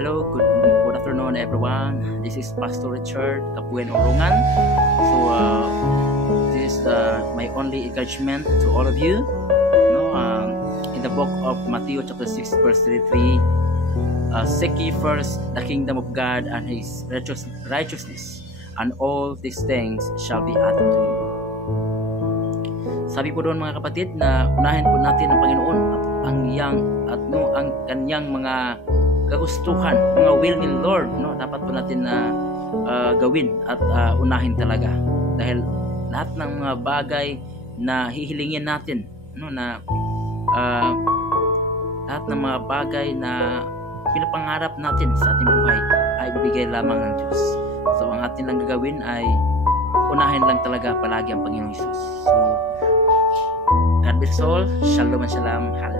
Hello, good afternoon everyone. This is Pastor Richard Kapuen Orungan. So this is my only encouragement to all of you. In the book of Matthew chapter 6 verse 33, seek ye first the kingdom of God and His righteousness, and all these things shall be added to you. Sabi po doon mga kapatid na unahin po natin ang Panginoon at ang kanyang mga kagustuhan, mga will ni Lord, dapat po natin na gawin at unahin talaga, dahil lahat ng mga bagay na hihilingin natin, lahat ng mga bagay na pinapangarap natin sa ating buhay ay ibibigay lamang ng Diyos. So ang atin lang gagawin ay unahin lang talaga palagi ang Panginoong Hesus. So God bless all. Shalom and shalom. Hallelujah.